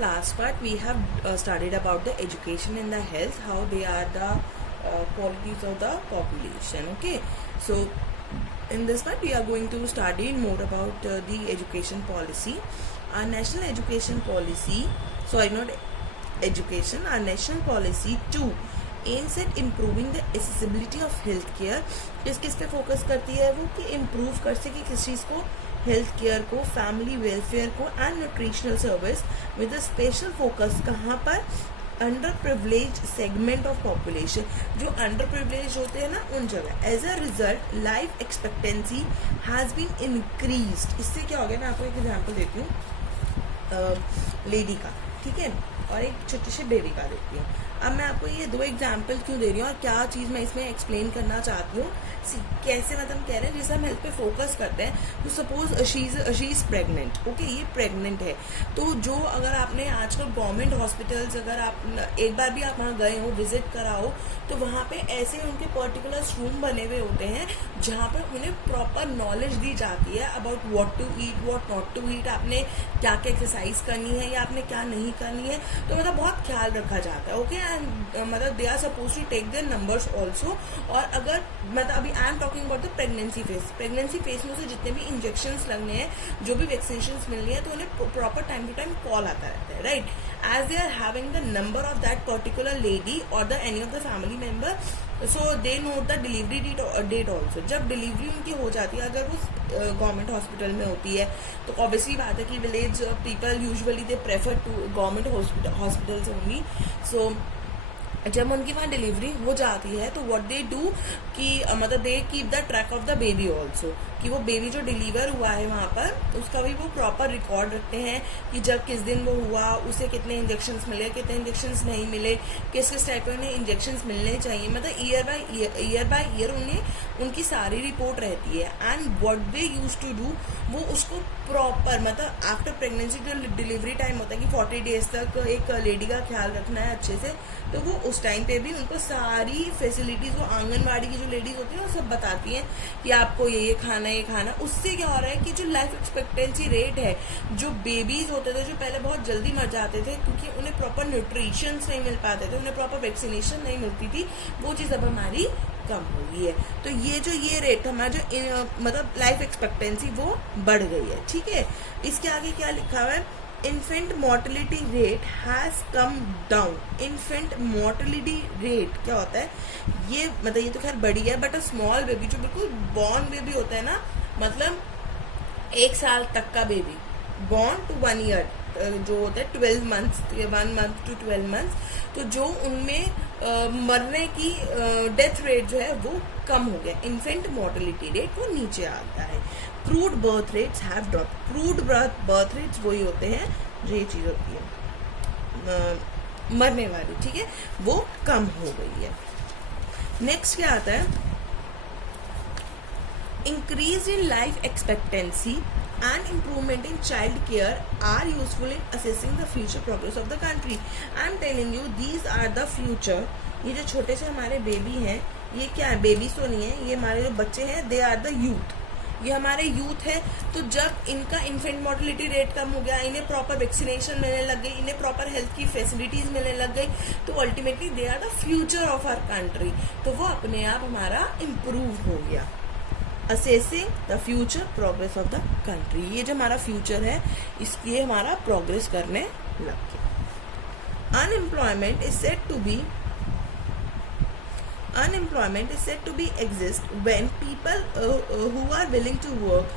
last part we have studied about the education and the health, how they are the qualities of the population. Okay, so in this part we are going to study more about the education policy. Our national education policy, sorry, not education, our national policy 2 aims at improving the accessibility of health care. किस पे focus करती है वो, कि improve कर सके किस चीज़ को, हेल्थ केयर को, फैमिली वेलफेयर को and nutritional service with a special focus कहाँ पर, under privilege segment of population, जो अंडर प्रिविलेज होते हैं ना उन जगह. As a result life expectancy has been increased. इससे क्या हो गया, मैं आपको एक एग्जांपल देती हूँ लेडी का, ठीक है, और एक छोटी सी बेबी का देती हूँ. अब मैं आपको ये दो एग्जाम्पल क्यों दे रही हूँ और क्या चीज़ मैं इसमें एक्सप्लेन करना चाहती हूँ, कैसे मतलब कह रहे हैं जैसे हम हेल्थ पे फोकस करते हैं. तो suppose she is pregnant, okay, ये प्रेग्नेंट है, तो जो अगर आपने आजकल गवर्नमेंट हॉस्पिटल्स अगर आप एक बार भी आप वहाँ गए हो, विजिट करा हो, तो वहाँ पे ऐसे उनके पर्टिकुलर रूम बने हुए होते हैं जहाँ पर उन्हें प्रॉपर नॉलेज दी जाती है about what to eat, what not to eat, आपने क्या क्या एक्सरसाइज करनी है या आपने क्या नहीं करनी है. तो मतलब बहुत ख्याल रखा जाता है. ओके, मतलब they are suppose to take their numbers also. और अगर मतलब अभी I am talking about the pregnancy phase में से जितने भी इंजेक्शंस लगने हैं, जो भी वैक्सीनेशंस मिलनी है, तो उन्हें proper time to time call आता रहता है, right, as they are having the number of that particular lady और the any of the family member. So they note the delivery date also. जब डिलीवरी उनकी हो जाती है, अगर वो गवर्नमेंट हॉस्पिटल में होती है, तो ऑब्वियसली बात है कि village people usually they prefer to government hospitals only. So जब उनकी वहाँ डिलीवरी हो जाती है, तो व्हाट दे डू कि मतलब they keep the track of the baby also, कि वो बेबी जो डिलीवर हुआ है वहाँ पर उसका भी वो प्रॉपर रिकॉर्ड रखते हैं कि जब किस दिन वो हुआ, उसे कितने इंजेक्शंस मिले, कितने इंजेक्शंस नहीं मिले, किस किस टाइप के उन्हें इंजेक्शंस मिलने चाहिए. मतलब ईयर बाय ईयर उन्हें उनकी सारी रिपोर्ट रहती है. And what they use to do, वो उसको प्रॉपर मतलब आफ्टर प्रेगनेंसी जो डिलीवरी टाइम होता है कि 40 डेज तक एक लेडी का ख्याल रखना है अच्छे से, तो वो उस टाइम पे भी उनको सारी फैसिलिटीज, वो आंगनबाड़ी की जो लेडीज होती है वो सब बताती हैं कि आपको ये खाना ये खाना. उससे क्या हो रहा है कि जो लाइफ एक्सपेक्टेंसी रेट है, जो बेबीज होते थे जो पहले बहुत जल्दी मर जाते थे क्योंकि उन्हें प्रॉपर न्यूट्रिशंस नहीं मिल पाते थे, उन्हें प्रॉपर वैक्सीनेशन नहीं मिलती थी, वो चीज़ अब हमारी कम हो गई है. तो ये रेट हमारा जो मतलब लाइफ एक्सपेक्टेंसी वो बढ़ गई है, ठीक है. इसके आगे क्या लिखा हुआ है, infant mortality rate has come down. Infant mortality rate क्या होता है, ये मतलब ये तो खैर बड़ी है, बट अ स्मॉल बेबी जो बिल्कुल बॉर्न बेबी होता है ना, मतलब 1 साल तक का बेबी, बॉर्न टू 1 ईयर जो होता है 12 मंथ्स, 1 मंथ टू 12 मंथ्स, तो जो उनमें मरने की डेथ रेट जो है वो कम हो गया. इन्फेंट मोर्टेलिटी रेट वो नीचे आता है. Crude birth rates have drop. Crude birth rates वही होते हैं जो ये चीज़ होती है मरने वाली, ठीक है, वो कम हो गई है. नेक्स्ट क्या आता है, increase in life expectancy and improvement in child care are useful in assessing the future progress of the country. I am telling you these are the future. ये जो छोटे से हमारे बेबी हैं, ये क्या है, बेबी तो नहीं है, ये हमारे जो बच्चे हैं, they are the youth. ये हमारे यूथ है. तो जब इनका इन्फेंट मोर्टेलिटी रेट कम हो गया, इन्हें प्रॉपर वैक्सीनेशन मिलने लग गई, इन्हें प्रॉपर हेल्थ की फैसिलिटीज मिलने लग गई, तो ultimately they are the future of our country. तो वो अपने आप हमारा इम्प्रूव हो गया. Assessing the future progress of the country, ये जो हमारा फ्यूचर है इसकी हमारा प्रोग्रेस करने लग गया. Unemployment is said to be exist when people who are willing to work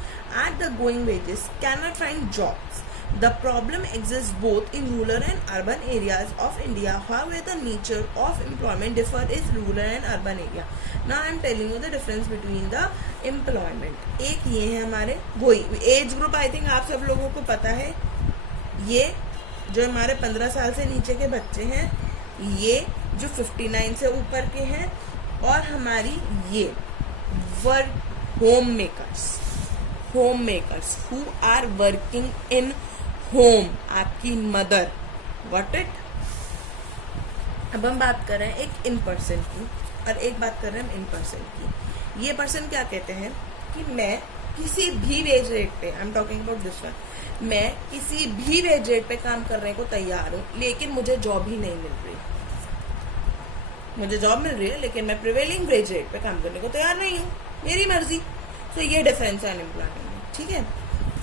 at the going wages cannot find jobs. The problem exists both in rural and urban areas of India. However, the nature of employment differ in rural and urban area. Now I am telling you the difference between the employment. एक ये है हमारे वही age group, I think आप सब लोगों को पता है, ये जो हमारे 15 साल से नीचे के बच्चे हैं, ये जो 59 से ऊपर के हैं, और हमारी ये work homemakers who are working in home, आपकी मदर, व्हाट इट. अब हम बात कर रहे हैं एक इन पर्सन की और एक बात कर रहे हैं हम इन पर्सन की. ये पर्सन क्या कहते हैं कि मैं किसी भी वेज रेट पे, आई am talking about this one, मैं किसी भी वेज रेट पे काम करने को तैयार हूँ, लेकिन मुझे जॉब ही नहीं मिल रही। मुझे जॉब मिल रही है लेकिन मैं प्रिवेलिंग वेज रेट पे काम करने को तैयार नहीं हूँ, मेरी मर्जी। तो ये डिफरेंस है अनएम्प्लॉयमेंट में, ठीक है।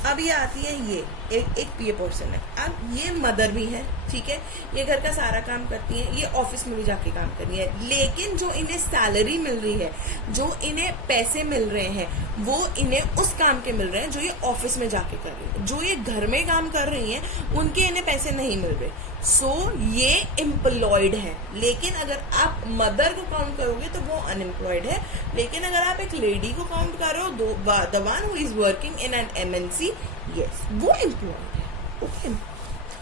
अब ये आती है, ये एक पीए पर्सन है। अब ये मदर भी है, ठीक है, ये घर का सारा काम करती है, ये ऑफिस में भी जाके काम कर रही है, लेकिन जो इन्हें सैलरी मिल रही है, जो इन्हें पैसे मिल रहे हैं, वो इन्हें उस काम के मिल रहे हैं जो ये ऑफिस में जाके कर रही है। जो ये घर में काम कर रही हैं उनके इन्हें पैसे नहीं मिल रहे, सो ये एम्प्लॉयड है। लेकिन अगर आप मदर को काउंट करोगे तो वो अनएम्प्लॉयड है, लेकिन अगर आप एक लेडी को काउंट कर रहे हो, the one who is working in an MNC, yes, वो एम्प्लॉयड है, ओके।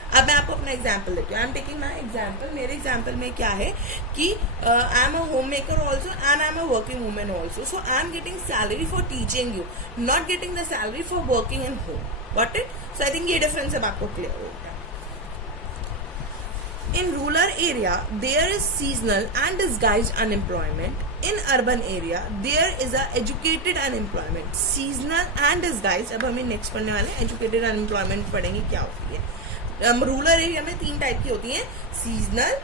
अब मैं आपको अपना एग्जाम्पल देती हूँ। I am taking my example. मेरे एग्जाम्पल में क्या है कि I am a home maker also and I am a working women also, so I am getting salary for teaching you, not getting the salary for working in home, got it. So I think ये difference अब आपको clear हो गया। In rural area, there is seasonal and disguised unemployment. In urban area, there is a educated unemployment. Seasonal and disguised. अब हमें next पढ़ने वाले educated unemployment पढ़ेंगे क्या होती है। रूरल एरिया में 3 टाइप की होती हैं, seasonal,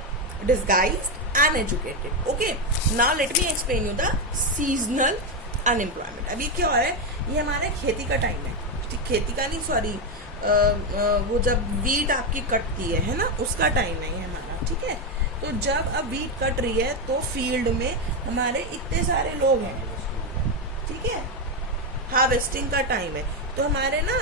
disguised and educated, okay. Now let me explain you the seasonal unemployment. अभी क्या हो रहा है, ये हमारे खेती का टाइम है, खेती का नहीं, सॉरी, वो जब वीट आपकी कटती है ना, उसका टाइम है ये हमारा, ठीक है। तो जब अब वीट कट रही है तो फील्ड में हमारे इतने सारे लोग हैं, ठीक है, हार्वेस्टिंग का टाइम है, तो हमारे ना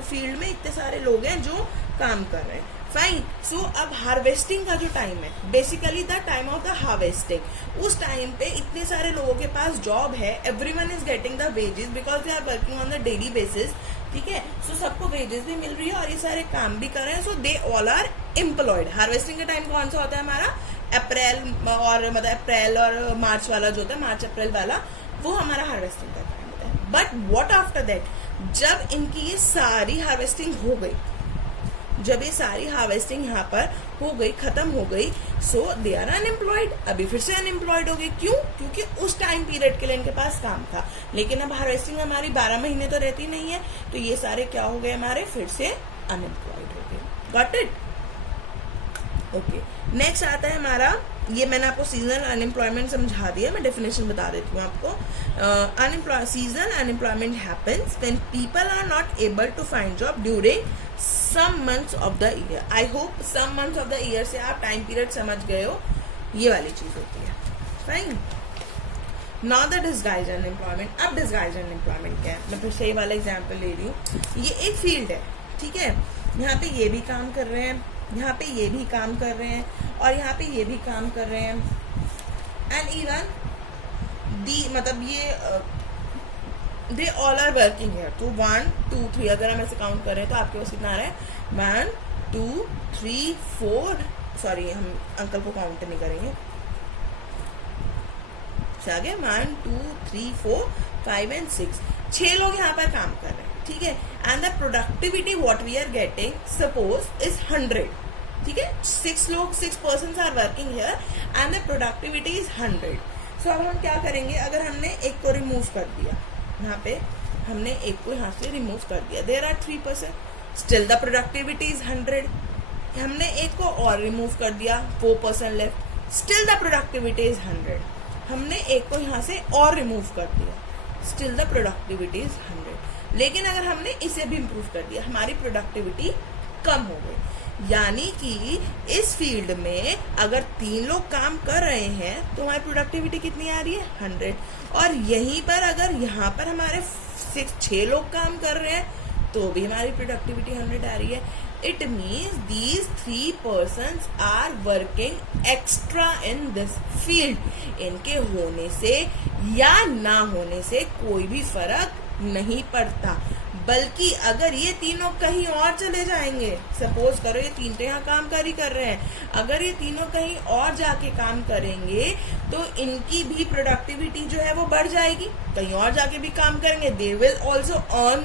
फील्ड में इतने सारे लोग हैं जो काम कर रहे हैं, फाइन। सो अब हार्वेस्टिंग का जो टाइम है, basically the time of the harvesting, उस टाइम पे इतने सारे लोगों के पास जॉब है, everyone is getting the wages because they are working on the daily basis, ठीक है। सो सबको वेजेस भी मिल रही है और ये सारे काम भी कर रहे हैं, so they all are employed. Harvesting का टाइम कौन सा होता है हमारा, अप्रैल और मतलब अप्रैल और मार्च वाला जो होता है, मार्च अप्रैल वाला, वो हमारा हार्वेस्टिंग का टाइम होता है। बट व्हाट आफ्टर दैट, जब इनकी ये सारी हार्वेस्टिंग हो गई, जब ये सारी हार्वेस्टिंग यहाँ पर हो गई, खत्म हो गई, सो दे आर अनएम्प्लॉयड, अभी फिर से अनएम्प्लॉयड हो गए। क्यों? क्योंकि उस टाइम पीरियड के लिए इनके पास काम था, लेकिन अब हार्वेस्टिंग हमारी 12 महीने तो रहती नहीं है, तो ये सारे क्या हो गए, हमारे फिर से अनएम्प्लॉयड हो गए। Got it, okay. नेक्स्ट आता है हमारा, ये मैंने आपको सीजनल अनएम्प्लॉयमेंट समझा दिया, मैं डेफिनेशन बता देती हूँ आपको। Seasonal unemployment happens when people are not able to find job during some months of the year. I hope some months of the year से आप टाइम पीरियड समझ गए हो, ये वाली चीज होती है, fine. Not the disguised unemployment. अब डिस्गाइज्ड अनएम्प्लॉयमेंट क्या है, मैं फिर से ये वाला एग्जाम्पल ले रही हूँ। ये एक फील्ड है, ठीक है, यहाँ पे ये भी काम कर रहे हैं, यहाँ पे ये भी काम कर रहे हैं, और यहाँ पे ये भी काम कर रहे हैं, एंड इवन दी, मतलब ये दे ऑल आर वर्किंग है। तो 1 2 3 अगर हम ऐसे काउंट कर रहे हैं तो आपके पास कितना आ रहा है, 1 2 3 4, सॉरी हम अंकल को काउंट नहीं करेंगे, आगे 1 2 3 4 5 एंड 6, 6 लोग यहाँ पर काम कर रहे हैं, ठीक है। And the productivity what we are getting suppose is 100, ठीक है, 6 person are working here and the productivity is 100। So अब हम क्या करेंगे, अगर हमने एक को रिमूव कर दिया, यहाँ पे हमने एक को यहाँ से रिमूव कर दिया, there are 3 person, still the productivity is 100। हमने एक को और रिमूव कर दिया, 4 person left, still the productivity is 100। हमने एक को यहाँ से और रिमूव कर दिया, स्टिल द प्रोडक्टिविटी इज 100। लेकिन अगर हमने इसे भी इम्प्रूव कर दिया, हमारी प्रोडक्टिविटी कम हो गई। यानी कि इस फील्ड में अगर 3 लोग काम कर रहे हैं तो हमारी प्रोडक्टिविटी कितनी आ रही है, 100। और यहीं पर अगर यहाँ पर हमारे 6 लोग काम कर रहे हैं तो भी हमारी प्रोडक्टिविटी 100 आ रही है। It means these 3 persons are working extra in this field. इनके होने से या ना होने से कोई भी फर्क नहीं पड़ता, बल्कि अगर ये तीनों कहीं और चले जाएंगे, सपोज करो ये 3 तो यहाँ काम कर रहे हैं, अगर ये तीनों कहीं और जाके काम करेंगे तो इनकी भी प्रोडक्टिविटी जो है वो बढ़ जाएगी, कहीं और जाके भी काम करेंगे, they will also earn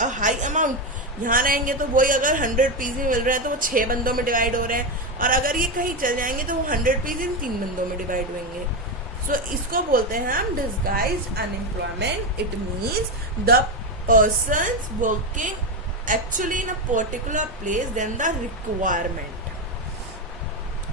a high amount. यहाँ रहेंगे तो वही अगर 100 पीस मिल रहा है तो वो 6 बंदों में डिवाइड हो रहे हैं, और अगर ये कहीं चल जाएंगे तो वो 100 पीस इन 3 बंदों में डिवाइड होंगे। सो इसको बोलते हैं हम disguised unemployment. It means the persons working actually in a particular place than the requirement.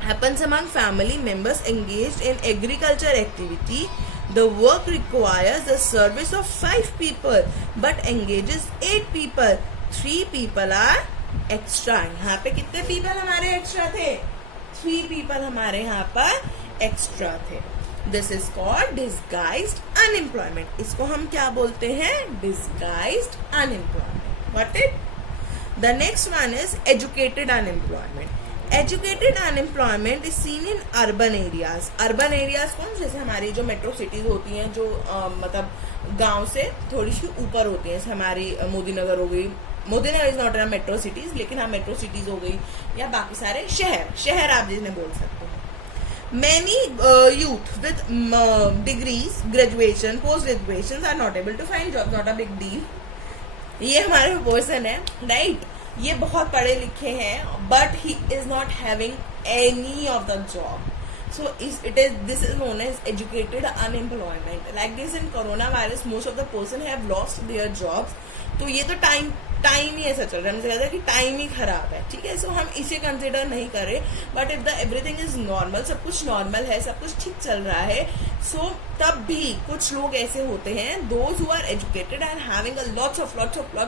Happens among family members engaged in agriculture activity. The work requires the service of 5 people but engages 8 people. 3 people are extra. यहाँ पे कितने people हमारे extra थे? 3 people हमारे यहाँ पर extra थे. This is called disguised unemployment. इसको हम क्या बोलते हैं? Disguised unemployment. Got it? The next one is educated unemployment. Educated unemployment is seen in urban areas. Urban areas कौन? जैसे हमारी जो मेट्रो सिटीज होती हैं, जो मतलब गांव से थोड़ी सी ऊपर होती हैं, जैसे हमारी मोदी नगर हो गई. मोदी नगर इज नॉट मेट्रो सिटीज, लेकिन हाँ मेट्रो सिटीज हो गई, या बाकी सारे शहर आप जिन्हें बोल सकते हैं. Many youth with degrees, graduation, post graduations are not able to find jobs. Not a big deal. ये हमारे पर्सन है, राइट? ये बहुत पढ़े लिखे हैं, but he is not having any of the job. So this is known as educated unemployment. Like this in coronavirus, most of the person have lost their jobs. तो ये तो टाइम ही ऐसा चल रहा है, मुझे लगता है कि टाइम ही खराब है, ठीक है. सो हम इसे कंसिडर नहीं करें. But if the everything is normal, सब कुछ नॉर्मल है, सब कुछ ठीक चल रहा है, सो तब भी कुछ लोग ऐसे होते हैं, those who are educated and having lots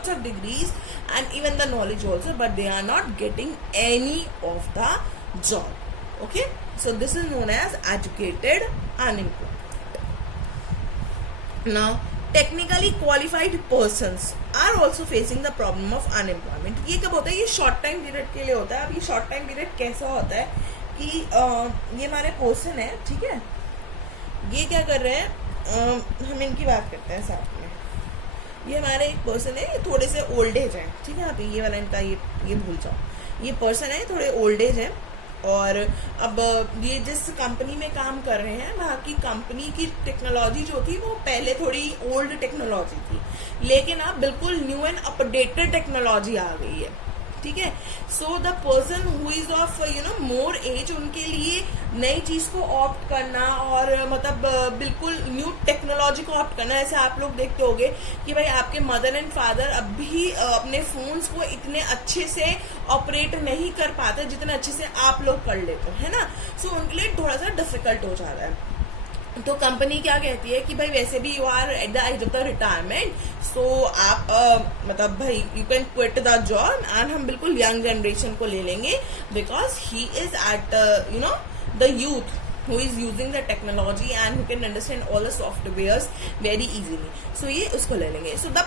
of degrees and even the knowledge also, but they are not getting any of the job. Okay, so this is known as educated unemployment. Now technically qualified persons are also facing the problem of unemployment. ये कब होता है? ये short time period के लिए होता है. अब ये शॉर्ट टाइम पीरियड कैसा होता है कि ये हमारे पर्सन है, ठीक है, ये क्या कर रहे हैं, हम इनकी बात करते हैं साथ में. ये हमारे एक पर्सन है, ये थोड़े से ओल्ड एज है, ठीक है. आप ये वाला इनका ये भूल जाओ. ये पर्सन है, थोड़े ओल्ड एज है, और अब ये जिस कंपनी में काम कर रहे हैं, वहाँ की कंपनी की टेक्नोलॉजी जो थी वो पहले थोड़ी ओल्ड टेक्नोलॉजी थी, लेकिन अब बिल्कुल न्यू एंड अपडेटेड टेक्नोलॉजी आ गई है, ठीक है. So the person who is of more age, उनके लिए नई चीज को ऑप्ट करना और मतलब बिल्कुल न्यू टेक्नोलॉजी को ऑप्ट करना. ऐसे आप लोग देखते होंगे कि भाई आपके मदर एंड फादर अब भी अपने फोन्स को इतने अच्छे से ऑपरेट नहीं कर पाते जितने अच्छे से आप लोग कर लेते हैं ना. सो उनके लिए थोड़ा सा डिफिकल्ट हो जाता है. तो कंपनी क्या कहती है कि भाई वैसे भी you are at the age of the retirement, so आप मतलब भाई you can quit the job and हम बिल्कुल यंग जनरेशन को ले लेंगे, because he is at the youth who is using the technology and who can understand all the softwares very easily. So ये उसको ले लेंगे. So the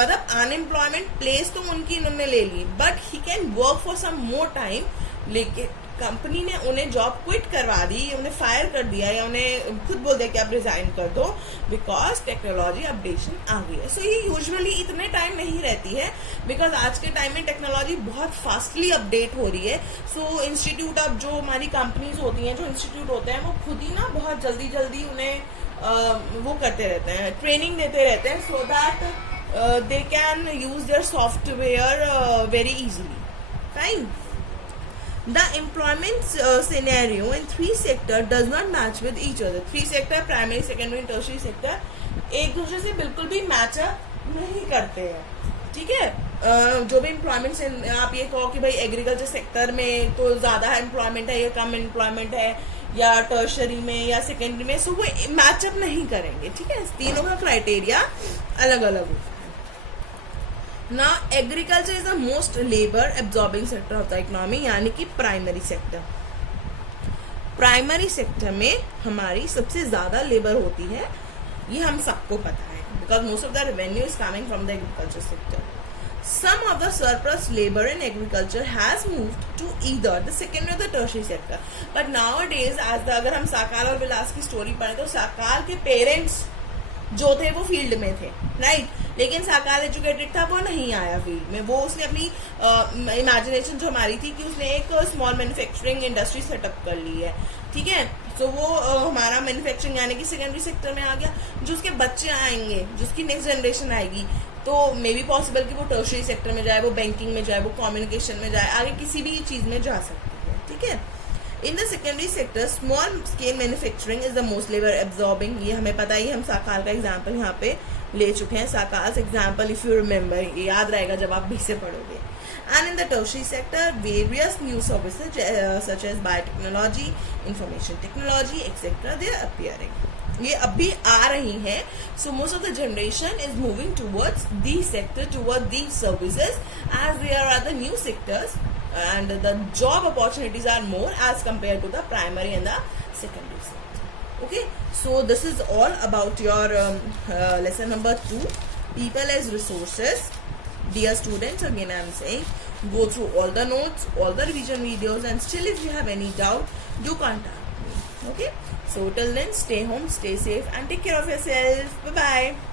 मतलब अनएम्प्लॉयमेंट प्लेस तो उनकी इन्होंने ले ली, but he can work for some more time. लेकिन कंपनी ने उन्हें जॉब क्विट करवा दी, उन्हें फायर कर दिया, या उन्हें खुद बोल दिया कि आप रिजाइन कर दो, बिकॉज टेक्नोलॉजी अपडेशन आ गई है. सो ये यूजुअली इतने टाइम नहीं रहती है, बिकॉज आज के टाइम में टेक्नोलॉजी बहुत फास्टली अपडेट हो रही है. सो इंस्टीट्यूट, अब जो हमारी कंपनीज होती हैं, जो इंस्टीट्यूट होते हैं, वो खुद ही ना बहुत जल्दी उन्हें वो करते रहते हैं, ट्रेनिंग देते रहते हैं, so that they can use their software very easily. Fine. The employment scenario in 3 sectors does not match with each other. 3 sector, primary, secondary, tertiary sector, एक दूसरे से बिल्कुल भी मैचअप नहीं करते हैं, ठीक है. जो भी एम्प्लॉयमेंट से आप ये कहो कि भाई एग्रीकल्चर सेक्टर में तो ज़्यादा एम्प्लॉयमेंट है या कम एम्प्लॉयमेंट है, या टर्शरी में या सेकेंडरी में, सो वो मैचअप नहीं करेंगे, ठीक है. तीनों का क्राइटेरिया अलग अलग होता है. ना agriculture is the most labour absorbing sector of the economy, यानी कि प्राइमरी सेक्टर. प्राइमरी सेक्टर में हमारी सबसे ज्यादा लेबर होती है, ये हम सबको पता है, because most of the revenue is coming from the agriculture sector. Some of the surplus labor in agriculture has moved to either the secondary or the tertiary sector. But nowadays, अगर हम साकार और विलास की स्टोरी पढ़ें तो साकार के parents जो थे वो फील्ड में थे, राइट. लेकिन साकार एजुकेटेड था, वो नहीं आया फील्ड में. वो उसने अपनी इमेजिनेशन जो हमारी थी कि उसने एक स्मॉल मैन्युफैक्चरिंग इंडस्ट्री सेटअप कर ली है, ठीक है. तो वो हमारा मैन्युफैक्चरिंग यानी कि सेकेंडरी सेक्टर में आ गया. जो उसके बच्चे आएंगे, जिसकी नेक्स्ट जनरेशन आएगी, तो मे बी पॉसिबल कि वो टर्शरी सेक्टर में जाए, वो बैंकिंग में जाए, वो कम्युनिकेशन में जाए, आगे किसी भी चीज़ में जा सकती है, ठीक है. In the secondary sector small scale manufacturing is the most labour absorbing, ये हमें पता ही, हम साकाल का एग्जाम्पल यहाँ पे ले चुके हैं. Sakal example if you remember, ये याद रहेगा जब आप बी से पढ़ोगे. And in the tertiary sector, various new services such as biotechnology, information technology, etc. they are appearing. ये अभी आ रही हैं. So most of the generation is moving towards these sector, towards these services, as there are the new sectors and the job opportunities are more as compared to the primary and the secondary sector. Okay, so this is all about your lesson number 2, people as resources. Dear students, again I am saying, go through all the notes, all the revision videos, and still if you have any doubt, do contact me. Okay, so till then, stay home, stay safe, and take care of yourself. Bye bye.